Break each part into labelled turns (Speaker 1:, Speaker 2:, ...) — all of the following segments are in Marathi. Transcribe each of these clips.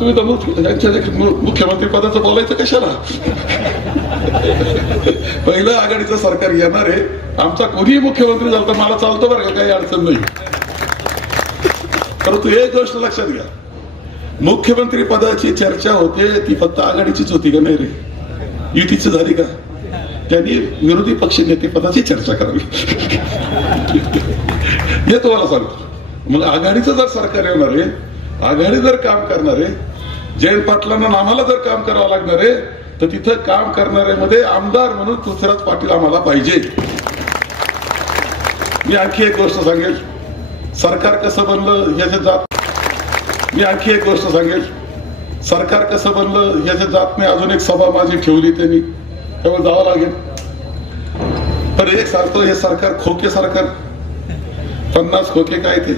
Speaker 1: तुम्ही मुख्यमंत्री पदाचं बोलायचं कशाला पहिलं आघाडीचं सरकार येणार आहे आमचा कोणीही मुख्यमंत्री झाला तर मला चालतो बरं का काही अडचण नाही परंतु एक गोष्ट लक्षात घ्या मुख्यमंत्री पदाची चर्चा होते ती फक्त आघाडीचीच होती का नाही रे युतीची झाली का त्यांनी विरोधी पक्ष नेते पदाची चर्चा करावी हे तुम्हाला सांगतो मग आघाडीचं जर सरकार येणार आहे आघाडी जर काम करणार आहे जयंत पाटलांना आम्हाला जर काम करावं लागणार आहे तर तिथं काम करणाऱ्यामध्ये आमदार म्हणून पृथ्वीराज पाटील आम्हाला पाहिजे. मी आणखी एक गोष्ट सांगेल. सरकार कसं बनलं याच्या जात मी आणखी एक गोष्ट सांगेल. सरकार कसं बनलं याच्या जात नाही अजून एक सभा माझी ठेवली त्यांनी. त्यामुळे जावं लागेल. पण एक सांगतो हे सरकार खोके सरकार. पन्नास खोके काय ते?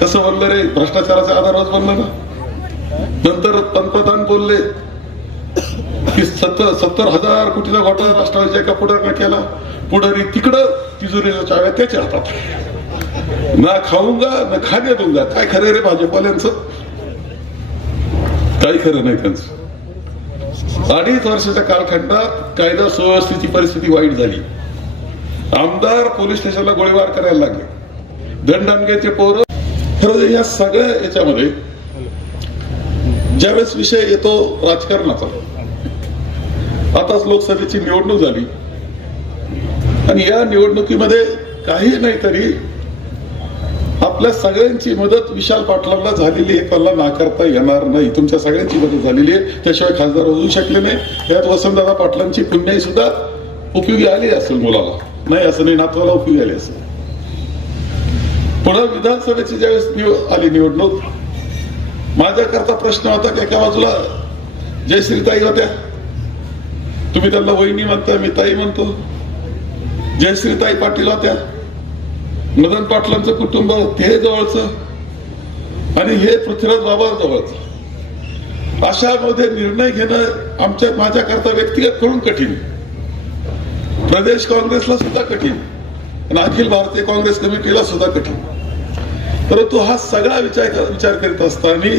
Speaker 1: कसं बनलं रे भ्रष्टाचाराचा आधारच बनलं ना. नंतर पंतप्रधान बोलले की सत्तर सत्तर हजार कोटीचा घोटाळा राष्ट्रवादीच्या एका पुढाऱ्यानं केला. पुढारी तिकडं तिजोरीच्या चाव्या त्याच्या हातात. ना खाऊंगा ना खाणे दूंगा काय खरं रे भाजपवाल्यांचं? काही खरं नाही त्यांचं. अडीच वर्षाच्या कालखंडात कायदा सुव्यवस्थेची परिस्थिती वाईट झाली. आमदार पोलीस स्टेशनला गोळीबार करायला लागले. दंडांग्याचे पोरं खरं या सगळ्या याच्यामध्ये ज्यावेळेस विषय येतो राजकारणाचा आताच लोकसभेची निवडणूक झाली. आणि या निवडणुकीमध्ये काही नाही तरी आपल्या सगळ्यांची मदत विशाल पाटलांना झालेली आहे. त्याला नाकारता येणार नाही. तुमच्या सगळ्यांची मदत झालेली आहे. त्याशिवाय खासदार होऊ शकले नाही. यात वसंतदादा पाटलांची पुण्याई सुद्धा उपयोगी आली असेल मुलाला. नाही असं नाही नातवाला उपयोगी आली असेल. पुढे विधानसभेची ज्यावेळेस निव- आली निवडणूक माझ्याकरता प्रश्न होता की एका बाजूला जयश्रीताई होत्या. तुम्ही त्यांना वहिनी म्हणता मी ताई म्हणतो. जयश्रीताई पाटील होत्या. मदन पाटलांचं कुटुंब ते जवळचं. आणि हे पृथ्वीराज बाबा जवळचं. अशामध्ये निर्णय घेणं आमच्या माझ्याकरता व्यक्तिगत करून कठीण. प्रदेश काँग्रेसला सुद्धा कठीण. आणि अखिल भारतीय काँग्रेस कमिटीला सुद्धा कठीण. परंतु हा सगळा विचार विचार करीत असताना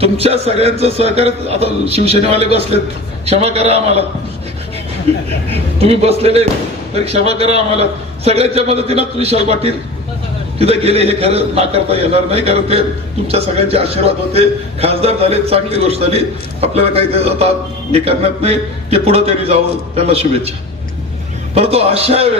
Speaker 1: तुमच्या सगळ्यांचं सहकार्य आता शिवसेनेवाले बसलेत क्षमा करा आम्हाला. तुम्ही बसलेले तरी क्षमा करा आम्हाला. सगळ्यांच्या मदतीनं विशाल पाटील तिथे गेले हे खरं नाकारता येणार नाही कारण ते तुमच्या सगळ्यांचे आशीर्वाद होते. खासदार झाले चांगली गोष्ट झाली. आपल्याला काही आता हे करण्यात नाही. ते पुढे त्यांनी जावं त्याला शुभेच्छा. परंतु अशा वेळ